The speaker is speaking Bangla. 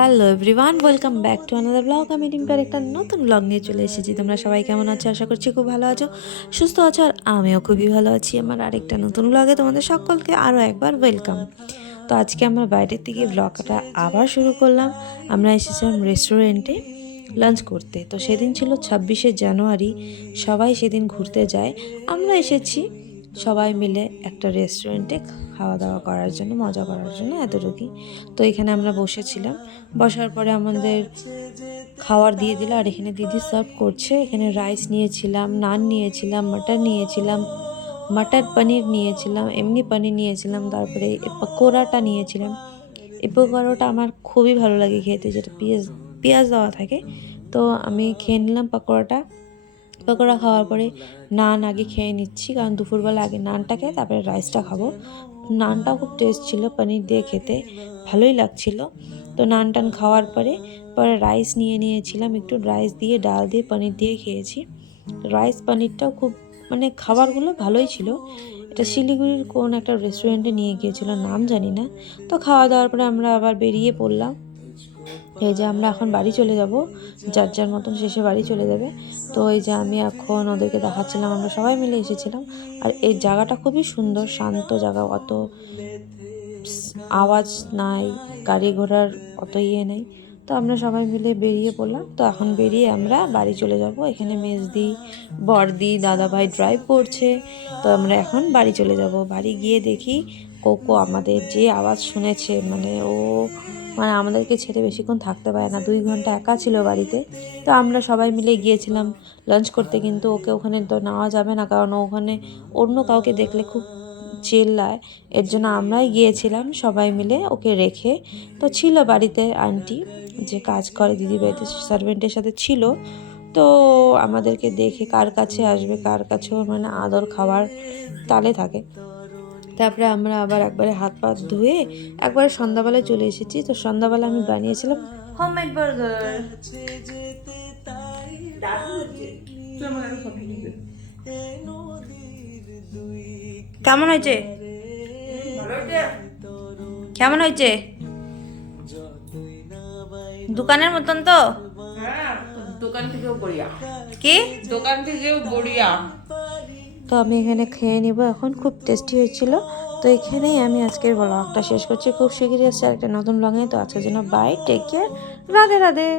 Hello everyone, welcome back to another blog. আমি রিম্পার একটা নতুন ব্লগ নিয়ে চলে এসেছি। তোমরা সবাই কেমন আছো? আশা করছি খুব ভালো আছো, সুস্থ আছো, আর আমিও খুবই ভালো আছি। আমার আরেকটা নতুন ব্লগে তোমাদের সকলকে আরও একবার ওয়েলকাম। তো আজকে আমরা বাইরের থেকে ব্লগটা আবার শুরু করলাম। আমরা এসেছিলাম রেস্টুরেন্টে লাঞ্চ করতে। তো সেদিন ছিল 26শে জানুয়ারি, সবাই সেদিন ঘুরতে যায়। আমরা এসেছি সবাই মিলে একটা রেস্টুরেন্টে খাওয়া দাওয়া করার জন্য, মজা করার জন্য, এতটুকুই। তো এখানে আমরা বসেছিলাম। বসার পরে আমাদের খাবার দিয়ে দিল, আর এখানে দিদি সার্ভ করছে। এখানে রাইস নিয়েছিলাম, নান নিয়েছিলাম, মাটন নিয়েছিলাম, মাটার পনির নিয়েছিলাম, এমনি পনির নিয়েছিলাম, তারপরে এই পকোড়াটা নিয়েছিলাম। এই পকোড়াটা আমার খুবই ভালো লাগে খেতে, যেটা পেঁয়াজ পেঁয়াজ দেওয়া থাকে। তো আমি খেয়ে নিলাম পকোড়াটা। পকোড়া খাওয়ার পরে নান আগে খেয়ে নিচ্ছি, কারণ দুপুরবেলা আগে নানটা খেয়ে তারপরে রাইসটা খাবো। নানটাও খুব টেস্ট ছিল, পনির দিয়ে খেতে ভালোই লাগছিল। তো নান টান খাওয়ার পরে পরে রাইস নিয়ে নিয়েছিলাম, একটু রাইস দিয়ে ডাল দিয়ে পনির দিয়ে খেয়েছি। রাইস পনিরটাও খুব খাবারগুলো ভালোই ছিল। এটা শিলিগুড়ির কোন একটা রেস্টুরেন্টে নিয়ে গিয়েছিল, নাম জানি না। তো খাওয়া দাওয়ার পরে আমরা আবার বেরিয়ে পড়লাম। এই যে আমরা এখন বাড়ি চলে যাব, যার যার মতন শেষে বাড়ি চলে যাবে। তো এই যে আমি এখন ওদেরকে দেখাচ্ছিলাম, আমরা সবাই মিলে এসেছিলাম। আর এই জায়গাটা খুবই সুন্দর, শান্ত জায়গা, অত আওয়াজ নাই, গাড়ি ঘোড়ার অত নেই। তো আমরা সবাই মিলে বেরিয়ে পড়লাম। তো এখন বেরিয়ে আমরা বাড়ি চলে যাব। এখানে মেজদি, বড়দি, দাদাভাই ড্রাইভ করছে। তো আমরা এখন বাড়ি চলে যাব। বাড়ি গিয়ে দেখি কোকো আমাদের যে আওয়াজ শুনেছে, ও আমাদেরকে ছেড়ে বেশিক্ষণ থাকতে পারে না, 2 ঘন্টা একা ছিল বাড়িতে। তো আমরা সবাই মিলে গিয়েছিলাম লাঞ্চ করতে, কিন্তু ওকে ওখানে তো নেওয়া যাবে না, কারণ ওখানে অন্য কাউকে দেখলে খুব চিল্লায়। এর জন্য আমরাই গিয়েছিলাম সবাই মিলে ওকে রেখে। তো ছিল বাড়িতে আন্টি, যে কাজ করে দিদি বাড়িতে, সার্ভেন্টের সাথে ছিল। তো আমাদেরকে দেখে কার কাছে আসবে, কার কাছেও আদর খাবার তালে থাকে। তারপরে আমরা আবার একবারে হাত পা ধুয়ে একবারে সন্ধ্যাবেলায় চলে এসেছি। তো সন্ধ্যাবেলা আমি বানিয়েছিলাম হোমমেড বার্গার। কেমন হয়েছে? কেমন হয়েছে? দোকানের মতন তো? হ্যাঁ, দোকান থেকেও বড়িয়া। কি? দোকান থেকেও বড়িয়া। তো আমি এখানে খেয়ে নিব এখন, খুব টেস্টি হয়েছিল। তো এখানেই আমি আজকের ব্লগটা শেষ করছি। খুব শীঘ্রই আসছে একটা নতুন ব্লগে। তো আজকের জন্য bye, take care, Radhe Radhe.